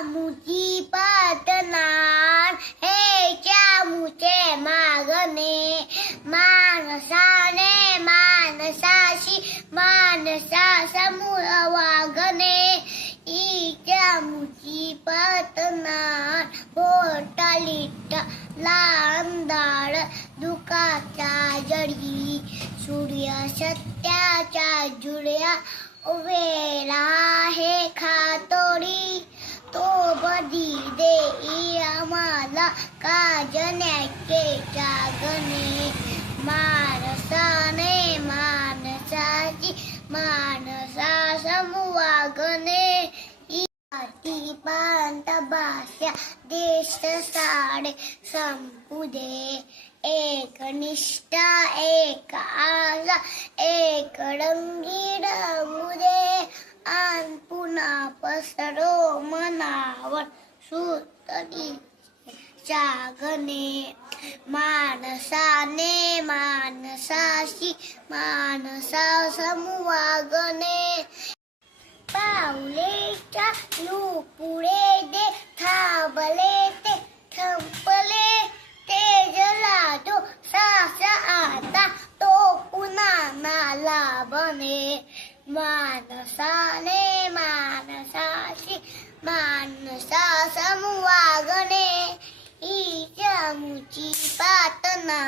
मुची पातनार हे चामुचे मागणे मानसाने मानसाशी मानसा समूळ वागणे ईच्या मुची पातनार बोटालिट लांदाळ दुखाच्या जडी सूर्य सत्याच्या जुळ्या वेळा हे खातोडी तो बदी देई आम्हाला काजण्याचे जागणे मानसाने मानसाची मानसा समवागणे ती पांत भाषा देश साडे संपुदे एक निष्ठा एक आशा एक रंगी रंगुदे आन पुन्हा पसरो मनावर सुतली जागणे मानसाने मानसाशी मानसा समवागणे पावलेच्या पुढे दे थांबले ते थंपले ते जला तो सासा आता तो पुन्हा नाला बने मानसाने मानसाशी मानसा समवागणे ईच्या मुची पातना